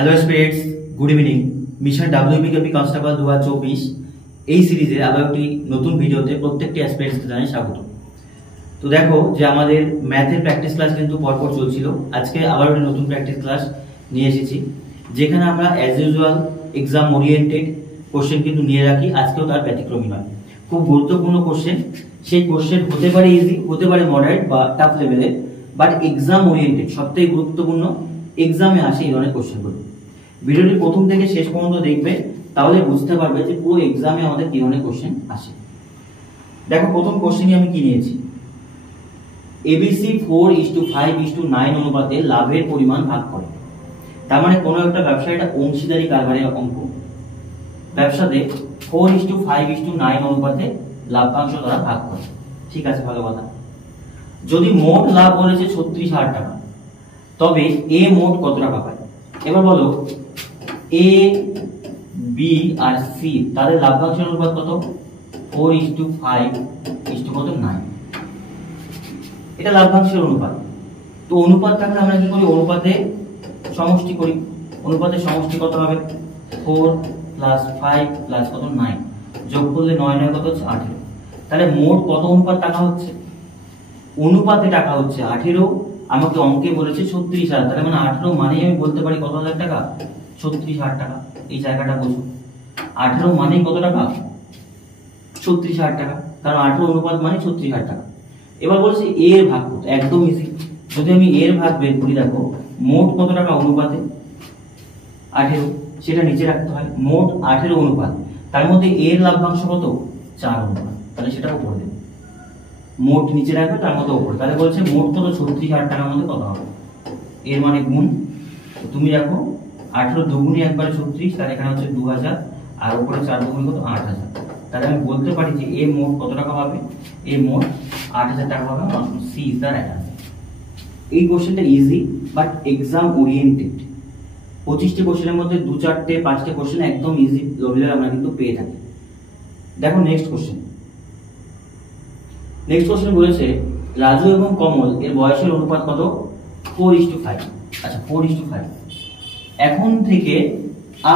Hello spirits, good evening. Mission WPKP constable 2024 এই সিরিজে আবার একটি নতুন ভিডিওতে প্রত্যেকটি অ্যাসপিরেন্টসকে জানাই স্বাগত। তো দেখো যে আমাদের ম্যাথের প্র্যাকটিস ক্লাস কিন্তু পরপর চলছিল, আজকে আবার একটি নতুন প্র্যাকটিস ক্লাস নিয়ে এসেছি, যেখানে আমরা as usual exam oriented question কিন্তু নিয়ে রাখি। আজকেও তার ব্যতিক্রমী নয়, খুব গুরুত্বপূর্ণ কোশ্চেন। সেই কোশ্চেন হতে পারে ইজি, হতে পারে মডারেট বা টাফ লেভেলের, বাট এক্সাম ওরিয়েন্টেড, সবথেকে গুরুত্বপূর্ণ এক্সামে আসে এই ধরনের কোশ্চেনগুলো। ভিডিওটি প্রথম থেকে শেষ পর্যন্ত দেখবে, তাহলে বুঝতে পারবে যে পুরো এক্সামে আমাদের কি ধরনের কোশ্চেন আসে। দেখো প্রথম কোশ্চেনই আমি কি নিয়েছি, এবিসি 4:5:9 অনুপাতে লাভের পরিমাণ ভাগ করে। তার মানে কোনো একটা ব্যবসা, এটা অংশীদারি কারবারের অঙ্ক। ব্যবসাতে 4:5:9 অনুপাতে লাভ্যাংশ দ্বারা ভাগ করে। ঠিক আছে, ভালো কথা। যদি মোট লাভ বলেছে 36,000 টাকা, তবে এ মোট কত টাকা পায়? এবার বলো, এ, বি আর সি তাদের লাভ্যাংশের অনুপাত কত? 4:5:9। এটা লাভ্যাংশের অনুপাত। তো অনুপাত থাকলে আমরা কি করি? অনুপাতে সমষ্টি করি। অনুপাতের সমষ্টি কত হবে? 4 + 5 + কত 9, যোগ করলে 9 9 কত হচ্ছে? 18। তাহলে মোট কত অনুপাত টাকা হচ্ছে? অনুপাতে টাকা হচ্ছে 18। আমাকে অঙ্কে বলেছে 36,000, তাহলে মানে 18 মানেই আমি বলতে পারি কত হাজার টাকা? 36,000 টাকা। এই জায়গাটা বুঝো, 18 মানেই কত টাকা? 36,000 টাকা, কারণ 18 অনুপাত মানে 36,000 টাকা। এবার বলছি এর ভাগ কত? একদম ইজি। যদি আমি এর ভাগ বের করি, দেখো মোট কত টাকা অনুপাতে? 18, সেটা নিচে রাখতে হয়। মোট 18 অনুপাত, তার মধ্যে এর লাভ্যাংশ কত? 4 অনুপাত, তাহলে সেটা উপরে দেবে। মোট নিচে রাখবে, তার মধ্যে উপরে। তাহলে বলছে মোট কত? 36,000 টাকার মধ্যে কত হবে? এর মানে গুণ। তুমি দেখো 18 দুগুণই একবারে 36, তাহলে এখানে হচ্ছে 2000, আর উপরে 4 দুগুণ কত? 8000। তাহলে আমি বলতে পারি যে এ মোট কত টাকা পাবে? এ মোট 8000 টাকা পাবে। Option C is the right answer. এই কোশ্চেনটা ইজি বাট এক্সাম ওরিয়েন্টেড। 25টি কোশ্চেনের মধ্যে 2-4টে 5টে কোশ্চেন একদম ইজি লেভেলের আমরা কিন্তু পেয়ে থাকি। দেখো নেক্সট কোশ্চেন। নেক্সট কোশ্চেন বলেছে রাজু এবং কমল এর বয়সের অনুপাত কত? 4:5। আচ্ছা, 4:5। এখন থেকে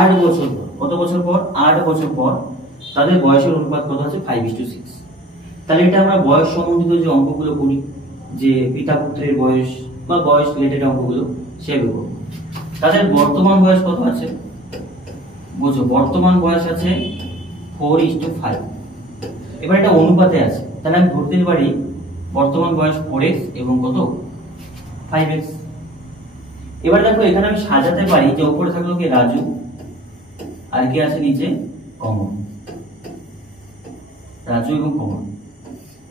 8 বছর পর, কত বছর পর? 8 বছর পর তাদের বয়সের অনুপাত কত আছে? 5:6। তাহলে এটা আমরা বয়স সম্বন্ধিত যে অঙ্কগুলো করি, যে পিতা পুত্রের বয়স বা বয়স রিলেটেড অঙ্কগুলো, সেগুলো করব। তাদের বর্তমান বয়স কত আছে? বুঝো, বর্তমান বয়স আছে 4:5। এবার এটা অনুপাতে আছে, তাহলে আমি ধরতে পারি বর্তমান বয়স 4x এবং কত? 5x। এবার দেখো এখানে আমি সাজাতে পারি যে উপরে থাকলো কি? রাজু, আর কি আছে নিচে? কমল। রাজু এবং কমল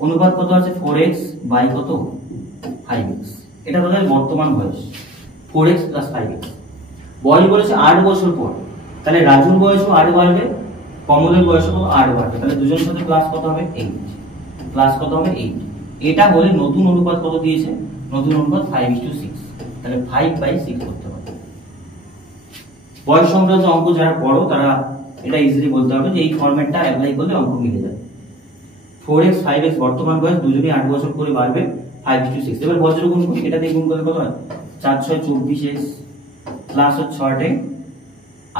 অনুপাত কত আছে? 4x বাই কত? 5x। এটা তাদের বর্তমান বয়স, 4x + 5x। বয়স বলেছে 8 বছর পর, তাহলে রাজুর বয়সও 8 বাড়বে, কমলের বয়সও কত? 8 বাড়বে। তাহলে দুজনের সাথে প্লাস কত হবে? 8। প্লাস কত হবে? 8। এটা হলে নতুন অনুপাত কত দিয়েছে? নতুন অনুপাত 5:6। তাহলে 5/6 করতে হবে। বয়স সংক্রান্ত অঙ্ক যারা পড়ো তারা এটা ইজিলি বলতে হবে যে এই ফরম্যাটটা অ্যাপ্লাই করলে অঙ্ক মিলে যাবে। 4x 5x বর্তমান বয়স, দুজনেই 8 বছর করে বাড়বে, 5:6। এবার বজ্র গুণ করি, এটা দিয়ে গুণ করলে কত হয়? 4 6 24x প্লাস 6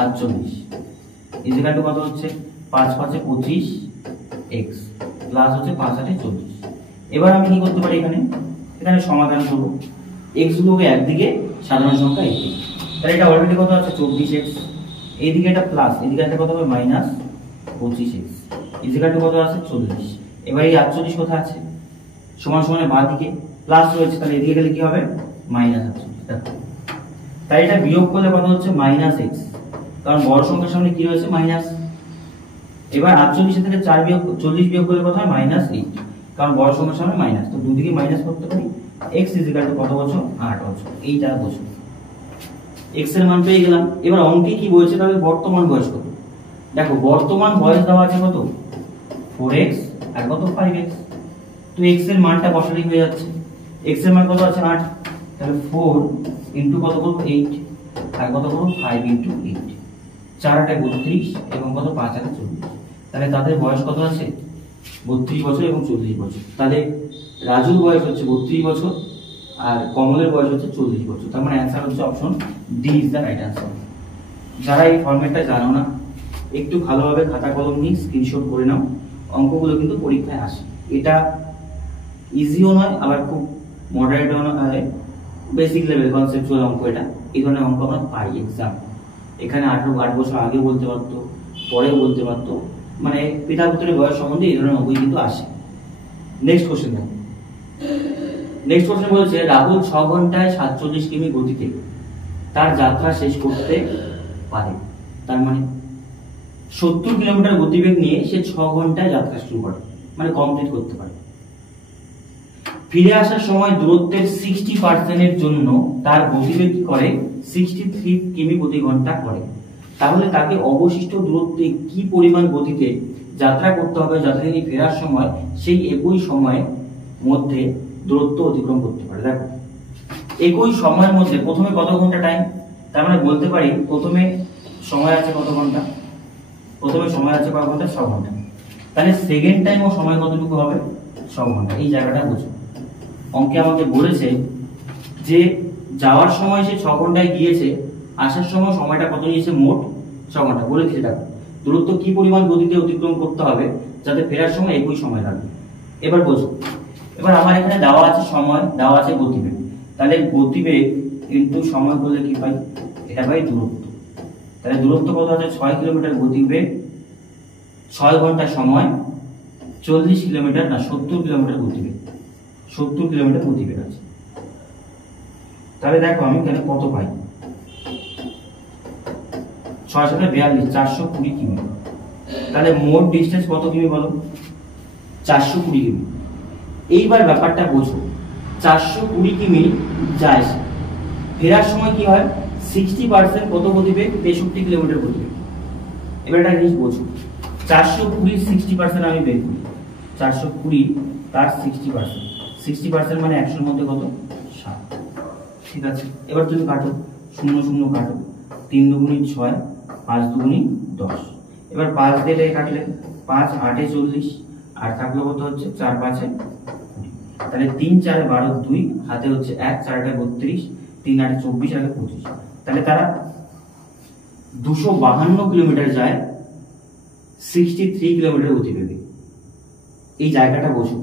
8 48 ইজিক্যাল টু কত হচ্ছে? 5 5 25x প্লাস হচ্ছে 5 8 24। এবার আমি কি করতে পারি? এখানে সমাধান করব। x গুলোকে একদিকে, সাধারণ সংখ্যা একদিকে। তাহলে এটা অলরেডি কত আছে? 24x। এইদিকে এটা প্লাস, এদিকে এটা কত হবে? -25x ইজিক্যাল টু কত আছে? 40। এবার এই 48 কোথায় আছে? সমান সমানে বাঁ দিকে প্লাস রয়েছে, তাহলে এদিকে গেলে কি হবে? -48। তাই এটা বিয়োগ করলে কত হচ্ছে? -x, কারণ বড় সংখ্যার সামনে কি রয়েছে? মাইনাস। এবার 48 থেকে 40 বিয়োগ করলে কত হয়? -8, কারণ বড় সংখ্যার সামনে মাইনাস। তো দুদিকে মাইনাস করতে পারি। x ইজিক্যাল টু কত বছর? 8 বছর। এইটা বছর। x এর মান পেয়ে গেলাম। এবার অঙ্কে কি বলছে? তাহলে বর্তমান বয়স কত? দেখো বর্তমান বয়স দেওয়া আছে কত? 4x আর কত? 5x। তো x এর মানটা বসালেই হয়ে যাচ্ছে। x এর মান কত আছে? 8। তাহলে 4 ইনটু কত করব? 8, আর কত করব? 5 ইনটু 8। 4 8 32 এবং কত? 5 8 40। তাহলে তাদের বয়স কত আছে? 32 বছর এবং 40 বছর। তাহলে রাজুর বয়স হচ্ছে 32 বছর আর কমলের বয়স হচ্ছে 40 বছর। তার মানে অ্যান্সার হচ্ছে option D is the right answer. যারা এই ফরম্যাটটা জানো না, একটু ভালোভাবে খাতা কলম নিয়ে স্ক্রিনশট করে নাও, অঙ্কগুলো কিন্তু পরীক্ষায় আসে। এটা ইজিও নয়, আবার খুব মডারেটও নয়, বেসিক লেভেল কনসেপচুয়াল অঙ্ক। এটা এই ধরনের অঙ্ক আমরা পাই এক্সাম। এখানে 8 বছর আগে বলতে পারতো, পরেও বলতে পারতো, মানে পিতা পুত্রের বয়স সম্বন্ধে এই ধরনের অঙ্কই কিন্তু আসে। নেক্সট কোশ্চেন দেখো। নেক্সট কোশ্চেন বলেছে রাহুল 6 ঘন্টায় 47 কিমি গতিতে তার যাত্রা শেষ করতে পারে। তার মানে 70 কিলোমিটার গতিবেগ নিয়ে সে 6 ঘন্টায় যাত্রা শুরু করে, মানে কমপ্লিট করতে পারে। ফিরে আসার সময় দূরত্বের 60% এর জন্য তার গতিবেগ কি করে 63 কিমি প্রতি ঘন্টা করে। তাহলে তাকে অবশিষ্ট দূরত্বে কি পরিমাণ গতিতে যাত্রা করতে হবে যাতে তিনি ফেরার সময় সেই একই সময়ের মধ্যে দূরত্ব অতিক্রম করতে পারে। দেখো একই সময়ের মধ্যে প্রথমে কত ঘন্টা টাইম, তার মানে বলতে পারি প্রথমে সময় আছে কত ঘন্টা, প্রথমে সময় আছে কত ঘন্টা, 6 ঘন্টা। তাহলে সেকেন্ড টাইম ও সময় কতটুকু হবে, 6 ঘন্টা। এই জায়গাটা বুঝো। অঙ্কে আমাকে বলেছে যে যাওয়ার সময় সে 6 ঘন্টায় গিয়েছে, আসার সময় সময়টা কত নিয়েছে, মোট 6 ঘন্টা। বলে দিয়েছে দেখো দূরত্ব কি পরিমাণ গতিতে অতিক্রম করতে হবে যাতে ফেরার সময় একই সময় লাগবে। এবার বোঝো, এবার আমার এখানে দেওয়া আছে সময়, দেওয়া আছে গতিবেগ। তাহলে গতিবেগ ইনটু সময় করলে কি পাই, এটা পাই দূরত্ব। তাহলে দূরত্ব কত আছে, 6 কিলোমিটার গতিবেগ, 6 ঘন্টা সময়, 40 কিলোমিটার না 70 কিলোমিটার গতিবেগ, 70 কিলোমিটার গতিবেগ আছে। তাহলে দেখো আমি এখানে কত পাই, 6 সাথে 42, 420 কিমি। তাহলে মোট ডিস্টেন্স কত কিমি বলো, 420 কিমি। এইবার ব্যাপারটা বোঝো, 420 কিমি যায়, ফেরার সময় কি হয় 60% কত গতিবেগ, 63 কিলোমিটার গতিবেগ। এবার একটা জিনিস বোঝো, 420 60% আমি বের করি, 420 তার 60%, 60% মানে 100 এর মধ্যে কত, 7। ঠিক আছে, এবার তুমি কাটো, 0 0 কাটো, 3 দুগুণি 6, 5 দুগুণি 10। এবার 5 দিয়ে কাটলে 5 8 এ 40, আর থাকলো কত হচ্ছে 4 5 এ 20। তাহলে 3 4 এ 12, 2 হাতে হচ্ছে 1, 4 8 এ 32, 3 8 এ 24, আর 25। তাহলে তারা 252 কিলোমিটার যায় 63 কিলোমিটার গতিবেগে। এই জায়গাটা বোঝো,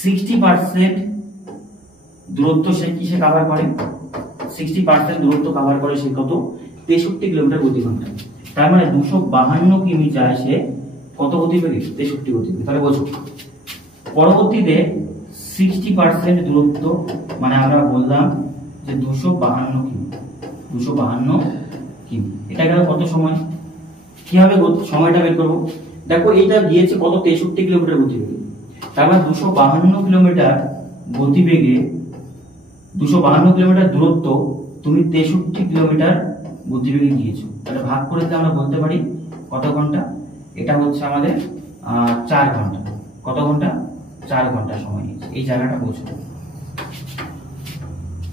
60% দূরত্ব সে কিসে কভার করে, 60% দূরত্ব কভার করে সে কত, 63 কিলোমিটার প্রতি ঘন্টা। তার মানে 252 কিমি যায় সে কত গতিবেগে, 63 গতিবেগে। তাহলে বোঝো পরবর্তীতে 60% দূরত্ব মানে আমরা বললাম যে 252 কিমি, 252 কিমি। এটা গেল কত সময়, কিভাবে সময়টা বের করবো, দেখো এইটা গিয়েছে কত, 63 কিলোমিটার গতিবেগে। তার মানে 252 কিলোমিটার গতিবেগে, 252 কিলোমিটার দূরত্ব তুমি 63 কিলোমিটার গতিবেগে গিয়েছো। তাহলে ভাগ করে দিলে আমরা বলতে পারি কত ঘন্টা, এটা হচ্ছে আমাদের 4 ঘন্টা। কত ঘন্টা, 4 ঘন্টা সময় নিয়েছে। এই জায়গাটা বোঝো।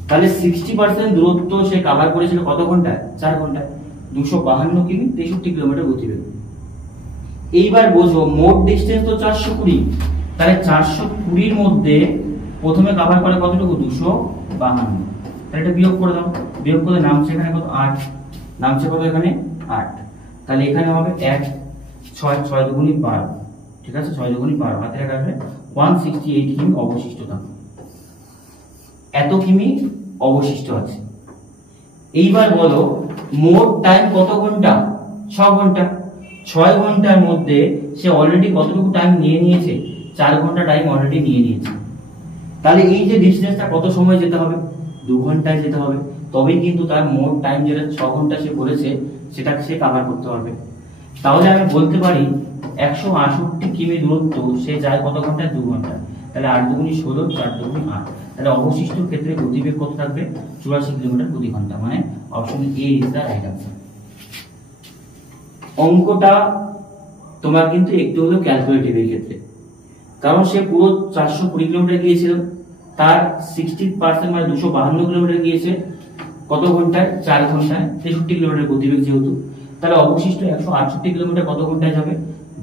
তাহলে 60% দূরত্ব সে কভার করেছিল কত ঘন্টায়, 4 ঘন্টায়। 252 কিমি, 63 কিলোমিটার গতিবেগ। এইবার বোঝো মোট ডিসটেন্স তো 420, তাহলে 420 এর মধ্যে প্রথমে কভার করে কতটুকু, 252। তাহলে এটা বিয়োগ করে দাও, বিয়োগ করলে নামছে এখানে কত, 8, নামছে কত এখানে 8। তাহলে এখানে হবে 1 6 6 দুগুণি 12, ঠিক আছে, 6 দুগুণি 12, হাতে রাখা আছে 168 কিমি অবশিষ্ট থাকে। এত কিমি অবশিষ্ট আছে। এইবার বলো মোট টাইম কত ঘন্টা, 6 ঘন্টা। 6 ঘন্টার মধ্যে সে অলরেডি কতটুকু টাইম নিয়ে নিয়েছে, 4 ঘন্টা টাইম অলরেডি নিয়ে নিয়েছে। তাহলে এই যে ডিসটেন্সটা কত সময় যেতে হবে, 2 ঘন্টায় যেতে হবে, তবেই কিন্তু তার মোট টাইম যেটা 6 ঘন্টা সে বলেছে সেটা সে কভার করতে পারবে। তাহলে আমি বলতে পারি 168 কিমি দূরত্ব সে যায় কত ঘন্টায়, 2 ঘন্টায়। তাহলে 8 দুগুণি 16, 4 দুগুণি 8। তাহলে অবশিষ্ট ক্ষেত্রে গতিবেগ কত থাকবে, 84 কিলোমিটার প্রতি ঘন্টা। মানে option A is the right answer. অঙ্কটা তোমার কিন্তু একটু হলেও ক্যালকুলেটিভ এই ক্ষেত্রে, কারণ সে পুরো 420 কিলোমিটার গিয়েছিল, তার 60% মানে 252 কিলোমিটার গিয়েছে কত ঘন্টায়, 4 ঘন্টায়, 63 কিলোমিটার গতিবেগ যেহেতু। তাহলে অবশিষ্ট 168 কিলোমিটার কত ঘন্টায় যাবে,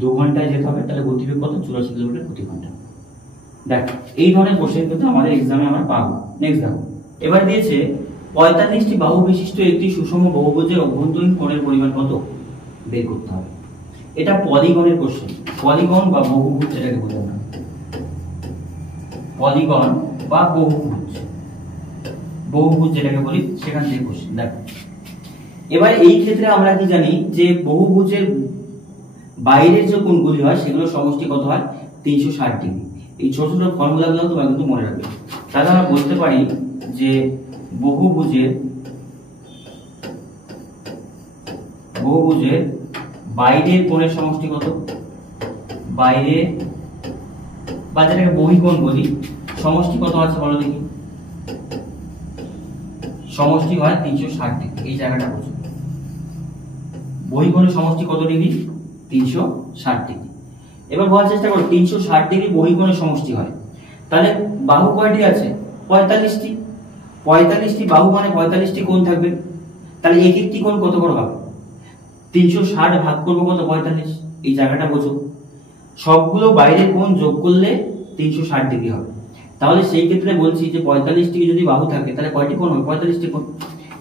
2 ঘন্টায় যেতে হবে। তাহলে গতিবেগ কত, 84 কিলোমিটার প্রতি ঘন্টা। দেখ এই ধরনের কোশ্চেন কিন্তু আমাদের এক্সামে আমরা পাবো। নেক্সট দেখো, এবার দিয়েছে 45টি বাহু বিশিষ্ট একটি সুষম বহুভুজের অভ্যন্তরীণ কোণের পরিমাণ কত বের করতে হবে। এটা পলিগনের কোশ্চেন। পলিগন বা বহুভুজ যেটাকে বলে আমরা, পলিগন বা বহুভুজ, বহুভুজ যেটাকে বলি সেখান থেকে কোশ্চেন। দেখো এবার এই ক্ষেত্রে আমরা কি জানি যে বহুভুজের বাইরের যে কোণগুলি হয় সেগুলো সমষ্টি কত হয় 360 ডিগ্রি। এই ছোট ছোট ফর্মুলাগুলো তোমরা কিন্তু মনে রাখবে। তাহলে আমরা বলতে পারি যে বহুভুজের বাইরের কোণের সমষ্টি কত, বাইরে বা যেটাকে বহিঃকোণ বলি, সমষ্টি কত আছে বলো দেখি। সমষ্টি হয় 360 ডিগ্রি। এই জায়গাটা বুঝো, বহিঃকোণের সমষ্টি কত ডিগ্রি 360 ডিগ্রি। এবার বলার চেষ্টা করো 360 ডিগ্রি বহিঃকোণের সমষ্টি হয়, তাহলে বাহু কয়টি আছে 45টি। 45টি বাহু মানে 45টি কোণ থাকবে, তাহলে এক একটি কোণ কত করে হবে 360 ভাগ করবো কত 45। এই জায়গাটা বোঝো, সবগুলো বাইরের কোণ যোগ করলে 360 ডিগ্রি হবে। তাহলে সেই ক্ষেত্রে বলছি যে 45টি যদি বাহু থাকে তাহলে কয়টি কোণ হবে 45টি কোণ।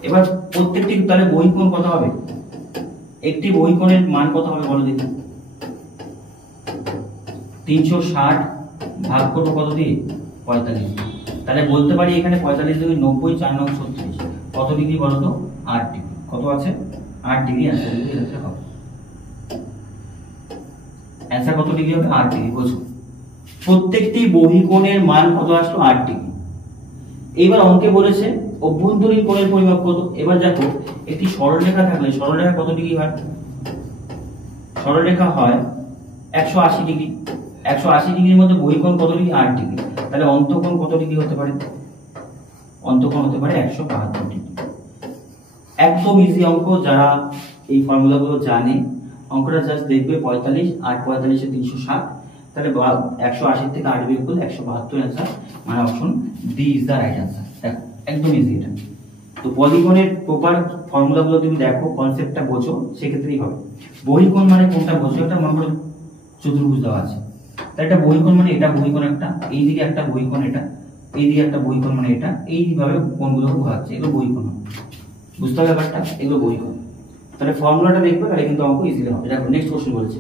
এবার প্রত্যেকটি তাহলে বহিঃকোণ কত হবে, একটি বহিঃকোণের মান কত হবে বলো দেখি। 360 ভাগ করবো কত দিয়ে 45। তাহলে বলতে পারি এখানে 45 ডিগ্রি 90, 4 9 36 কত ডিগ্রি বলো তো 8 ডিগ্রি। কত আছে 8 ডিগ্রি অ্যান্সার হবে। অ্যান্সার কত ডিগ্রি হবে 8 ডিগ্রি। বুঝো প্রত্যেকটি বহিঃকোণের মান কত আসলো 8 ডিগ্রি। এইবার অঙ্কে বলেছে অভ্যন্তরীণ কোণের পরিমাপ কত। এবার দেখো একটি সরলরেখা থাকলে সরলরেখা কত ডিগ্রি হয়, সরলরেখা হয় 180 ডিগ্রি। 180 ডিগ্রির মধ্যে বহিঃকোণ কত ডিগ্রি 8 ডিগ্রি। তাহলে অন্তঃকোণ কত ডিগ্রি হতে পারে, অন্তঃকোণ হতে পারে 172 ডিগ্রি। একদম ইজি অঙ্ক, যারা এই ফর্মুলাগুলো জানে অঙ্কটা জাস্ট দেখবে 45 8 45 360, তাহলে 180 থেকে 8 বিয়োগ করলে 172 অ্যান্সার, মানে option D is the right answer. দেখো একদম ইজি এটা। তো পলিগনের প্রপার ফর্মুলাগুলো তুমি দেখো, কনসেপ্টটা বোঝো, সেক্ষেত্রেই হবে। বহিঃকোণ মানে কোনটা বোঝো, এটা মনে করো চতুর্ভুজ দেওয়া আছে, তাই এটা বহিঃকোণ মানে এটা বহিঃকোণ একটা, এইদিকে একটা বহিঃকোণ এটা, এইদিকে একটা বহিঃকোণ মানে এটা, এইভাবে কোণগুলো বোঝাচ্ছে, এগুলো বহিঃকোণ। বুঝতে হবে ব্যাপারটা, এগুলো বহিঃকোণ। তাহলে ফর্মুলাটা দেখবে, তাহলে কিন্তু অঙ্ক ইজিলি হবে। দেখো নেক্সট কোশ্চেন বলেছে,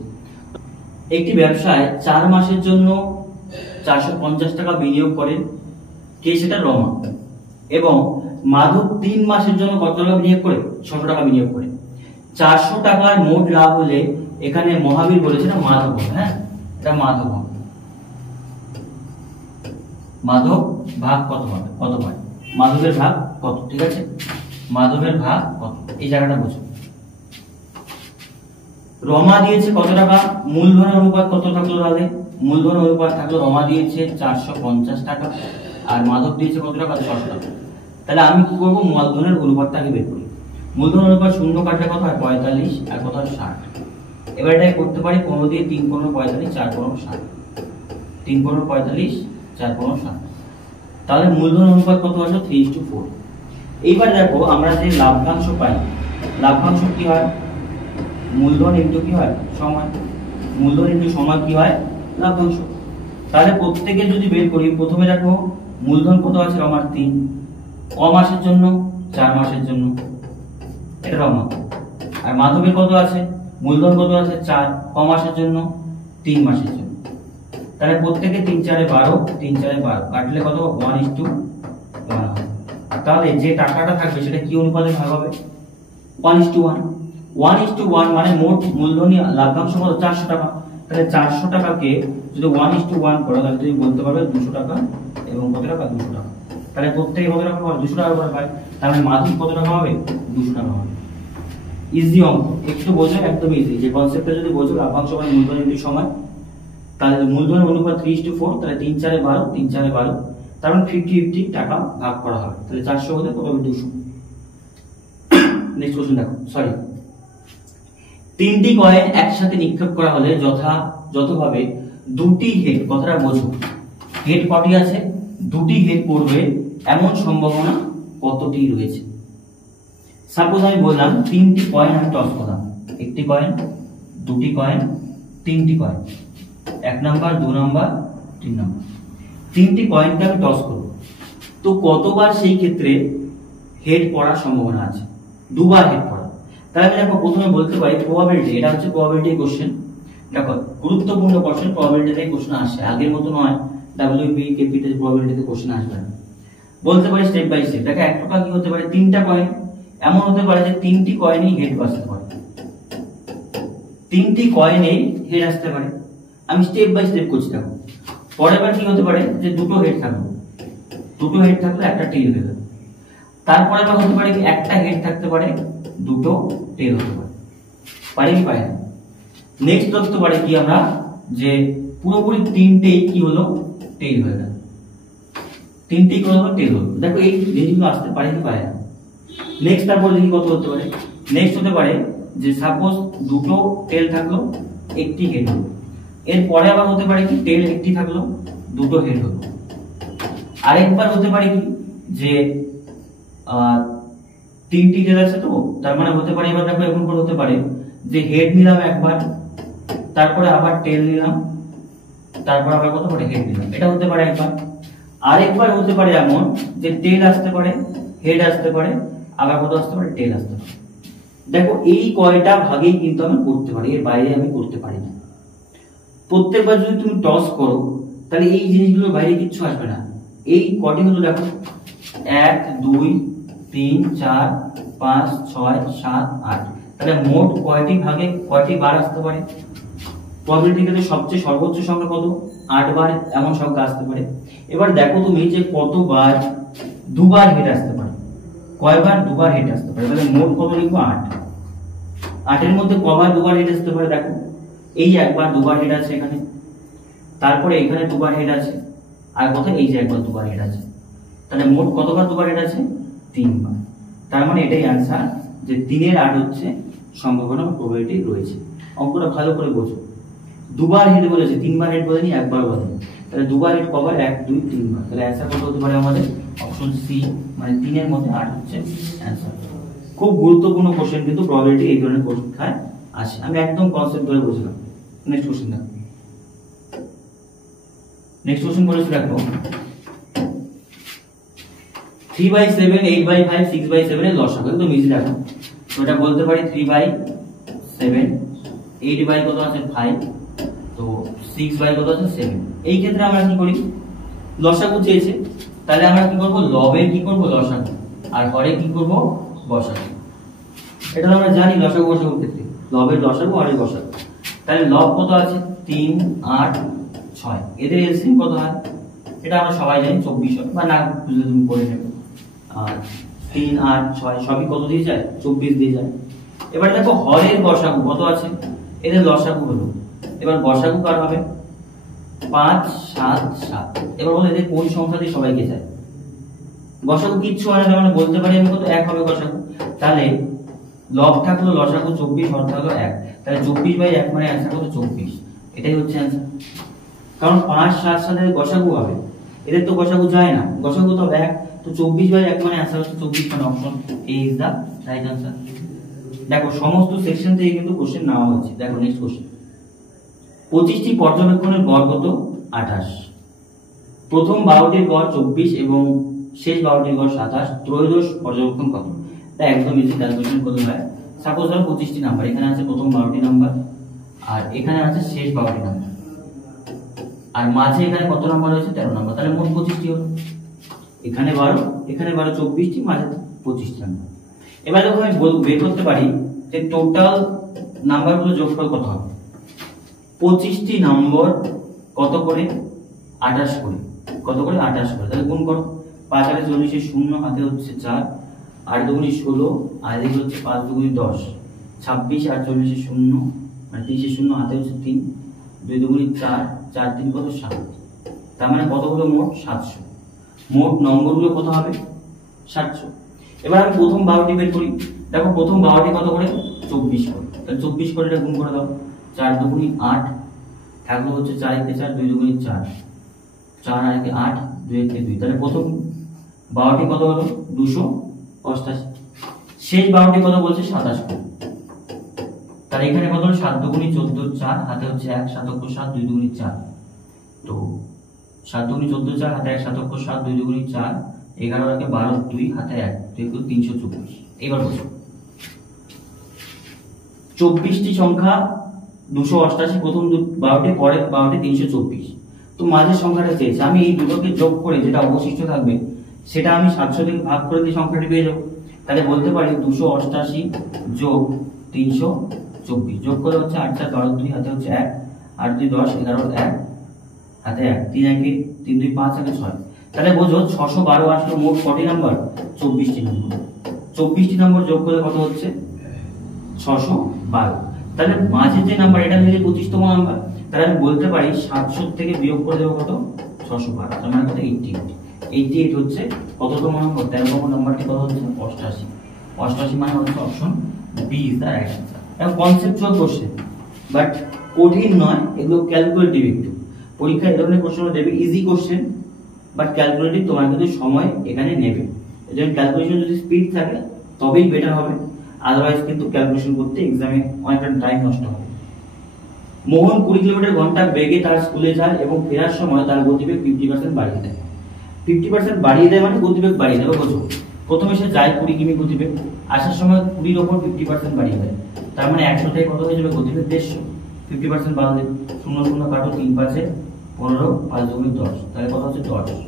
একটি ব্যবসায় 4 মাসের জন্য 450 টাকা বিনিয়োগ করেন, কে সেটা রমা, এবং মাধব 3 মাসের জন্য কত টাকা বিনিয়োগ করে 600 টাকা বিনিয়োগ করে। 400 টাকার মোট লাভ হলে, এখানে মহাবীর বলেছে না মাধব, হ্যাঁ এটা মাধব হবে। মাধব ভাগ কত হবে, কত হয় মাধবের ভাগ কত, ঠিক আছে মাধবের ভাগ কত, এই জায়গাটা বুঝো। রমা দিয়েছে কত টাকা, মূলধনের অনুপাত কত থাকলো, তাহলে মূলধন অনুপাত থাকলো, রমা দিয়েছে 450 টাকা আর মাধব দিয়েছে কত টাকা 600 টাকা। তাহলে আমি কি করবো, মূলধনের অনুপাতটাকে বের করি। মূলধন অনুপাত শূন্য কাটলে কত হয় 45 আর কত হয় 60। এবার এটাই করতে পারি 15 দিয়ে, 3 15 45 4 15 60, 3 15 45 4 15 60। তাহলে মূলধন অনুপাত কত আসে 3:4। এইবার দেখো আমরা যে লাভ্যাংশ পাই, লাভ্যাংশ কি হয় মূলধন ইনটু কি হয় সময়, মূলধন ইনটু সময় কি হয় লাভ্যাংশ। তাহলে প্রত্যেকে যদি বের করি, প্রথমে দেখো মূলধন কত আছে রমার 3, ক মাসের জন্য 4 মাসের জন্য, এটা রমা। আর মাধবের কত আছে, মূলধন কত আছে 4, ক মাসের জন্য 3 মাসের জন্য। তাহলে প্রত্যেকে 3 4 12, 3 4 12 কাটলে কত 1:1 হবে। তাহলে যে টাকাটা থাকবে সেটা কি অনুপাতে ভাগ হবে 1:1। 1:1 মানে মোট মূলধনী লাভ্যাংশ কত 400 টাকা। তাহলে 400 টাকাকে যদি 1:1 করো, তাহলে তুমি বলতে পারবে 200 টাকা এবং কত টাকা 200 টাকা। তাহলে প্রত্যেকে কত টাকা পাবে 200 টাকা করে পায়। তাহলে মাধব কত টাকা হবে 200 টাকা হবে। ইজি অঙ্ক, একটু বোঝো, একদম ইজি। যে কনসেপ্টটা যদি বোঝো, লাভ্যাংশ মানে মূলধন ইনটু সময়, তাহলে মূলধনের অনুপাত 3:4, তাহলে 3 4 12, 3 4 12, তার মানে 50-50 টাকা ভাগ করা হবে। তাহলে 400 হলে কত হবে 200। নেক্সট কোশ্চেন দেখো, সরি, 3টি কয়েন একসাথে নিক্ষেপ করা হলে যথাভাবে 2টি হেড, কথাটা বোঝো, হেড কটি আছে 2টি হেড পড়বে এমন সম্ভাবনা কতটি রয়েছে। সাপোজ আমি বললাম 3টি কয়েন আমি টস করলাম, একটি কয়েন, 2টি কয়েন, 3টি কয়েন, 1 নাম্বার 2 নাম্বার 3 নাম্বার, 3টি কয়েনকে আমি টস করব। তো কতবার সেই ক্ষেত্রে হেড পড়ার সম্ভাবনা আছে, দুবার হেড পড়া। তাহলে আমি দেখো প্রথমে বলতে পারি প্রবাবিলিটি, এটা হচ্ছে প্রবাবিলিটি কোশ্চেন। দেখো গুরুত্বপূর্ণ কোশ্চেন, প্রবাবিলিটিতে কোশ্চেন আসে, আগের মতো নয় ডাব্লিউবি কেপিতে প্রবাবিলিটিতে কোশ্চেন আসবে না। বলতে পারি স্টেপ বাই স্টেপ। দেখো এক প্রকার কি হতে পারে, তিনটা কয়েন, এমন হতে পারে যে তিনটি কয়েনেই হেড আসতে পারে, তিনটি কয়েনেই হেড আসতে পারে। আমি স্টেপ বাই স্টেপ করছি। দেখো পরের বার কি হতে পারে যে দুটো হেড থাকলো, দুটো হেড থাকলে একটা টেল হয়ে গেল। তারপরে বা হতে পারে কি একটা হেড থাকতে পারে, দুটো টেল হতে পারে, পারি কি পারি না। নেক্সট ধরতে পারে কি আমরা যে পুরোপুরি তিনটেই কি হলো, টেল হয়ে গেল, তিনটেই কি হলো, টেল হলো। দেখো এই জিনিসগুলো আসতে পারে কি পারে না। নেক্সট তারপরে দেখি কত হতে পারে। নেক্সট হতে পারে যে সাপোজ দুটো টেল থাকলো, একটি হেড হলো। এরপরে আবার হতে পারে কি টেল একটি থাকলো, দুটো হেড হলো। আরেকবার হতে পারে কি যে তিনটি টেল আছে, তো তার মানে হতে পারে এবার দেখো এমন করে হতে পারে যে হেড নিলাম একবার, তারপরে আবার টেল নিলাম, তারপর আবার কত পারে হেড নিলাম, এটা হতে পারে একবার। আরেকবার হতে পারে এমন যে টেল আসতে পারে, হেড আসতে পারে, আবার কত আসতে পারে, টেল আসতে পারে। দেখো এই কয়টা ভাগেই কিন্তু আমি করতে পারি, এর বাইরে আমি করতে পারি না। প্রত্যেকবার যদি তুমি টস করো তাহলে এই জিনিসগুলোর বাইরে কিচ্ছু আসবে না। এই কটি হলো দেখো 1 2 3 4 5 6 7 8, তাহলে মোট কয়টি ভাগে কয়টি বার আসতে পারে। প্রবাবিলিটি ক্ষেত্রে সবচেয়ে সর্বোচ্চ সংখ্যা কত, 8 বার এমন সংখ্যা আসতে পারে। এবার দেখো তুমি যে কতবার দুবার হেড আসতে পারে, কয়বার দুবার হেড আসতে পারে, তাহলে মোট কত লিখবো 8। 8 এর মধ্যে কবার দুবার হেড আসতে পারে, দেখো এই একবার দুবার হেড আছে এখানে, তারপরে এখানে দুবার হেড আছে, আর কোথায় এই যে একবার দুবার হেড আছে, তাহলে মোট কতবার দুবার হেড আছে, 3 বার। তার মানে এটাই आंसर যে 3 এর 8 হচ্ছে সম্ভাবনা বা প্রবাবিলিটি রয়েছে। অঙ্কটা ভালো করে বোঝো। দুবার হেড বলেছে, 3 বার হেড বলেনি, একবার বলেনি, তাহলে দুবার হেড কবার, 1 2 3 বার। তাহলে आंसर কত হতে পারে আমাদের, অপশন সি, মানে 3 এর মধ্যে 8 হচ্ছে आंसर। খুব গুরুত্বপূর্ণ কোশ্চেন কিন্তু প্রবাবিলিটি এই ধরনের পরীক্ষায় আসে। আমি একদম কনসেপ্ট ধরে বুঝলাম। নেক্সট কোশ্চেন দেখো। নেক্সট কোশ্চেন বলেছে দেখো 3/7 8/5 6/7 এর লসাগু, একদম ইজি। দেখো তো এটা বলতে পারি 3/7, 8 কত আছে 5, তো 6 কত আছে 7। এই ক্ষেত্রে আমরা কি করি, লসাগু চেয়েছে, তাহলে আমরা কি করব, লবের কি করব লসাগু, আর হরে কি করব গসাগু। এটা আমরা জানি লসাগু গসাগুর ক্ষেত্রে লবের লসাগু হরের গসাগু। তাহলে লব কত আছে 3 8 6, এদের এলসিএম কত হয়, এটা আমরা সবাই জানি 24 হয়, বা না বুঝলে তুমি করে নেবে। আর 3 8 6 সবই কত দিয়ে যায়, 24 দিয়ে যায়। এবার দেখো হরের গসাগু কত আছে, এদের লসাগু হলো, এবার গসাগু কার হবে 5 7 7। এবার বলো এদের কোন সংখ্যা দিয়ে সবাইকে যায়, গসাগু কিচ্ছু হয় না, মানে বলতে পারি আমি কত 1 হবে গসাগু। তাহলে লব থাকলো লসাগু 24, হর থাকলো 1, তাহলে 24/1 মানে आंसर কত 24। এটাই হচ্ছে आंसर, কারণ 5 7 7 এর গসাগু হবে, এদের তো গসাগু যায় না, গসাগু তো 1, তো 24/1 মানে आंसर হচ্ছে 24, মানে option A is the right answer. দেখো সমস্ত সেকশন থেকে কিন্তু কোশ্চেন নেওয়া হচ্ছে। দেখো নেক্সট কোশ্চেন, 25টি পর্যবেক্ষণের গড় কত 28, প্রথম 12টির গড় 24 এবং শেষ 12টির গড় 27, ত্রয়োদশ পর্যবেক্ষণ কত। এটা একদম ইজি ক্যালকুলেশন করতে হয়। সাপোজ ধরো 25টি নাম্বার, এখানে আছে প্রথম 12টি নাম্বার, আর এখানে আছে শেষ 12টি নাম্বার, আর মাঝে এখানে কত নাম্বার রয়েছে 13 নাম্বার, তাহলে মোট 25টি হলো। এখানে 12, এখানে 12, 24টি, মাঝে 25টি নাম্বার। এবার দেখো আমি বের করতে পারি যে টোটাল নাম্বারগুলো যোগফল কত হবে। 25টি নম্বর কত করে 28 করে, কত করে 28 করে, তাহলে গুণ করো। 5 আর 40 0, হাতে হচ্ছে 4, 8 2 16, আর এদিকে হচ্ছে 5 2 10, 26 আর 40 0, মানে 30 0, হাতে হচ্ছে 3, 2 2 4, 4 3 কত 7, তার মানে কত হলো মোট 700। মোট নম্বরগুলো কত হবে 700। এবার আমি প্রথম 12টি বের করি। দেখো প্রথম 12টি কত করে 24 করে, তাহলে 24 করে এটা গুণ করে দাও। 4 2 8, থাকলো হচ্ছে 4 1 4, 2 2 4, 4 আর 1 8, 2 1 2, তাহলে প্রথম 12টি কত হলো 288। শেষ 12টি কত বলছে 27 করে, তাহলে এখানে কত হলো 7 2 14 4, হাতে হচ্ছে 1, 7 7 2 2 4, তো 7 2 14 4, হাতে 1, 7 7 2 2 4, 11 আর 12 2, হাতে 1, 324। এবার বলছো 24টি সংখ্যা 288, প্রথম 12টি, পরের 12টি 324। তো মাঝের সংখ্যাটা চেয়েছে, আমি এই দুটোকে যোগ করে যেটা অবশিষ্ট থাকবে সেটা আমি 700 থেকে ভাগ করে দিয়ে সংখ্যাটি পেয়ে যাবো। তাহলে বলতে পারি 288 যোগ 324 যোগ করে হচ্ছে 8 4 12 2 হাতে হচ্ছে 1, 8 2 10 11 1 হাতে 1, 3 1 3 2 5 1 6। তাহলে বোঝো 612 আসলো মোট কটি নাম্বার? 24টি নাম্বার। 24টি নাম্বার যোগ করে কত হচ্ছে? 612। তাহলে মাঝে যে নাম্বার এটা হচ্ছে 25তম নাম্বার। তাহলে আমি বলতে পারি 700 থেকে বিয়োগ করে দেবো কত? 612। তার মানে কত? 88। 88 হচ্ছে কততম নাম্বার? 13তম নাম্বারটি কত হচ্ছে? 88। 88 মানে হচ্ছে option B is the right answer. এখন কনসেপচুয়াল কোশ্চেন, বাট কঠিন নয়, এগুলো ক্যালকুলেটিভ একটু। পরীক্ষায় এই ধরনের কোশ্চেন দেবে, ইজি কোশ্চেন বাট ক্যালকুলেটিভ, তোমার কিন্তু সময় এখানে নেবে। এজন্য ক্যালকুলেশন যদি স্পিড থাকে তবেই বেটার হবে, আদারওয়াইজ কিন্তু ক্যালকুলেশন করতে এক্সামে অনেকটা টাইম নষ্ট হবে। মোহন 20 কিলোমিটার ঘন্টা বেগে তার স্কুলে যায় এবং ফেরার সময় তার গতিবেগ 50% বাড়িয়ে দেয়। 50% বাড়িয়ে দেয় মানে গতিবেগ বাড়িয়ে দেবে। বোঝো, প্রথমে সে যায় 20 কিমি গতিবেগ, আসার সময় 20 এর উপর 50% বাড়িয়ে দেয়। তার মানে 100 থেকে কত হয়ে যাবে গতিবেগ? 150। 50% বাড়লে 0 0 কাটো, 3 5 15, 5 2 10, তাহলে কত হচ্ছে? 10।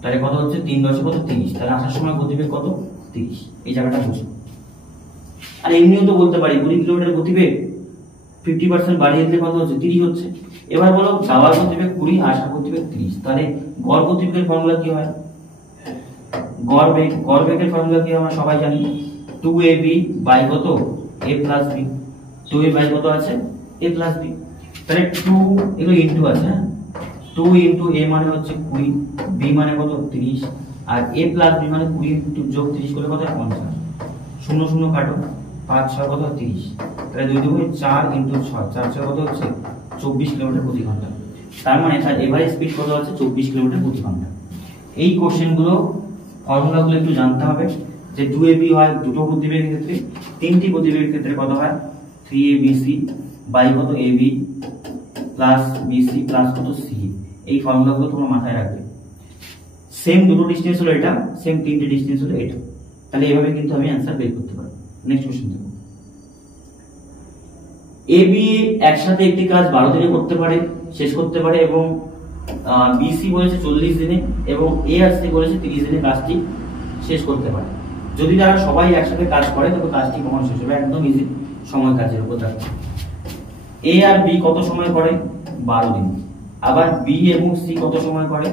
তাহলে কত হচ্ছে? 3 10 কত? 30। তাহলে আসার সময় গতিবেগ কত? 30। এই জায়গাটা বুঝো। আর এমনিও তো বলতে পারি 20 কিলোমিটার গতিবেগ 50% বাড়িয়ে দিলে কত হচ্ছে? 30 হচ্ছে। এবার বলো যাওয়ার গতিবেগ 20, আসার গতিবেগ 30, তাহলে গড় গতিবেগের ফর্মুলা কি হয়? গড় বেগের ফর্মুলা কি আমরা সবাই জানি, 2ab বাই কত? a plus b। 2a by কত আছে? a plus b। তাহলে 2 এগুলো ইনটু আছে, হ্যাঁ, 2 ইনটু a মানে হচ্ছে 20, b মানে কত? 30, আর a প্লাস b মানে 20 ইনটু যোগ 30 করলে কত? 50। 0 0 কাটো, 5 6 কত? 30। তাহলে 2 2 4 ইনটু 6, 4 6 কত হচ্ছে? 24 কিলোমিটার প্রতি ঘন্টা। তার মানে তার এভারেজ স্পিড কত আছে? 24 কিলোমিটার প্রতি ঘন্টা। এই কোশ্চেনগুলো ফর্মুলাগুলো একটু জানতে হবে, যে 2ab হয় দুটো গতিবেগের ক্ষেত্রে, তিনটি গতিবেগের ক্ষেত্রে কত হয়? 3abc বাই কত? ab প্লাস bc প্লাস কত? c। এই ফর্মুলাগুলো তোমরা মাথায় রাখবে। সেম দুটো ডিসটেন্স হলো এটা, সেম তিনটে ডিসটেন্স হলো এটা। তাহলে এইভাবে কিন্তু আমি অ্যানসার বের করতে পারবো। নেক্সট কোশ্চেন দেখো, ab একসাথে একটি কাজ 12 দিনে করতে পারে, শেষ করতে পারে, এবং বিসি বলেছে 40 দিনে এবং এ আর সি বলেছে 30 দিনে কাজটি শেষ করতে পারে। যদি তারা সবাই একসাথে কাজ করে তবে কাজটি কখন শেষ হবে? একদম ইজি, সময় কাজের উপর থাকবে। এ আর বি কত সময় করে? 12 দিন। আবার বি এবং সি কত সময় করে?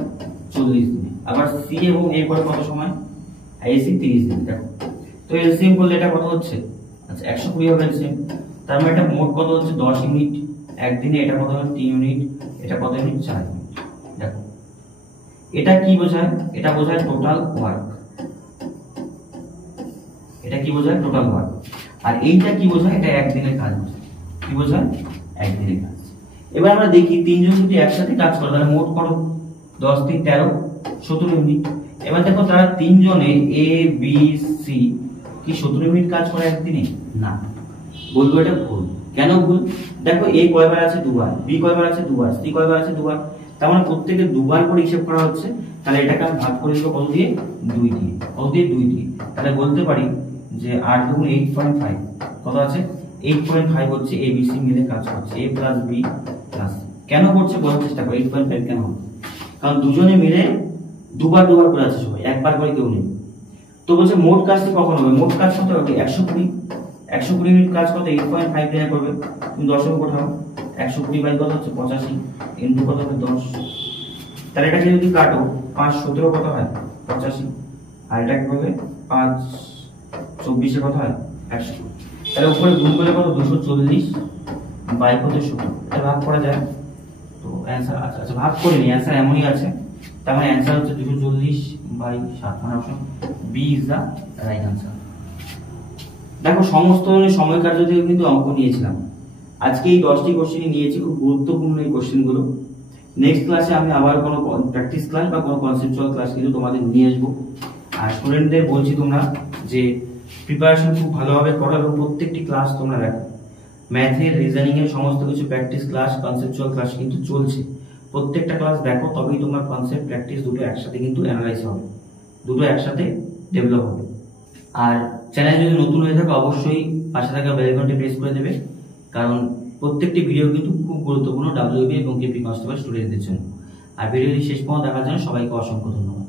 40 দিনে। আবার সি এবং এ করে কত সময়? এসি 30 দিন। দেখো তো এলসিএম করলে এটা কত হচ্ছে? আচ্ছা 120 হবে এলসিএম। তার মানে এটা মোট কত হচ্ছে? 10 ইউনিট একদিনে। এটা কত হবে? 3 ইউনিট। এটা কত ইউনিট? 4 ইউনিট। দেখো এটা কি বোঝায়? এটা বোঝায় টোটাল ওয়ার্ক। এটা কি বোঝায়? Total work. আর এইটা কি বোঝায়? এটা একদিনের কাজ বোঝায়। কি বোঝায়? একদিনের কাজ। এবার আমরা দেখি তিনজন যদি একসাথে কাজ করে তাহলে মোট করো 10 3 13 17 ইউনিট। এবার দেখো তারা তিনজনে এ বি সি কি 17 ইউনিট কাজ করে একদিনে? না, বলবো এটা ভুল। কেন ভুল? দেখো এ কয়বার আছে? দুবার। বি কয়বার আছে? দুবার। সি কয়বার আছে? দুবার। তার মানে প্রত্যেকে দুবার করে হিসাব করা হচ্ছে। তাহলে এটাকে আমি ভাগ করে দেবো কত দিয়ে? 2 দিয়ে। কত দিয়ে? 2 দিয়ে। তাহলে বলতে পারি যে 8 গুণ 8.5 কত আছে? 8.5 হচ্ছে এ বি সি মিলে কাজ করছে। এ প্লাস বি প্লাস কেন করছে বোঝার চেষ্টা করো। 8.5 কেন? কারণ দুজনে মিলে দুবার করে আছে, সবাই একবার করে কেউ নেই। তো বলছে মোট কাজটি কখন হবে? মোট কাজ কত হবে? 120। 120 ইউনিট কাজ কত? 8.5 দিনে করবে। তুমি দশমিক কোঠাও, 120 বাই কত হচ্ছে? 85 ইনটু কত হবে? 10। তাহলে এটাকে যদি কাটো 5 17 কত হয়? 85। আর এটা কি হবে? 5 24 কত হয়? 100। তাহলে উপরে গুণ করলে কত? 240 বাই কত? 17। এটা ভাগ করা যায় তো অ্যানসার। আচ্ছা ভাগ করে নি, অ্যানসার এমনই আছে। তার মানে অ্যানসার হচ্ছে 240 বাই 7। মানে option B is the right answer. দেখো সমস্ত ধরনের সময় কার্য থেকে কিন্তু অঙ্ক নিয়েছিলাম। আজকে এই 10টি কোশ্চেনই নিয়েছি, খুব গুরুত্বপূর্ণ এই কোশ্চেনগুলো। নেক্সট ক্লাসে আমি আবার কোনো প্র্যাকটিস ক্লাস বা কোনো কনসেপচুয়াল ক্লাস কিন্তু তোমাদের নিয়ে আসবো। আর স্টুডেন্টদের বলছি তোমরা যে প্রিপারেশন খুব ভালোভাবে করো এবং প্রত্যেকটি ক্লাস তোমরা দেখো। ম্যাথের, রিজনিং এর সমস্ত কিছু প্র্যাকটিস ক্লাস, কনসেপচুয়াল ক্লাস কিন্তু চলছে। প্রত্যেকটা ক্লাস দেখো, তবেই তোমার কনসেপ্ট প্র্যাকটিস দুটো একসাথে কিন্তু অ্যানালাইজ হবে। দুটো একসাথে ডেভেলপ হবে। আর চ্যানেল যদি নতুন হয়ে থাকে অবশ্যই পাশে থাকা বেল আইকনটি প্রেস করে দেবে, কারণ প্রত্যেকটি ভিডিও কিন্তু খুব গুরুত্বপূর্ণ ডাব্লিউবি এবং কেপি কনস্টেবল স্টুডেন্টদের জন্য। আর ভিডিওটি শেষ পর্যন্ত দেখার জন্য সবাইকে অসংখ্য ধন্যবাদ।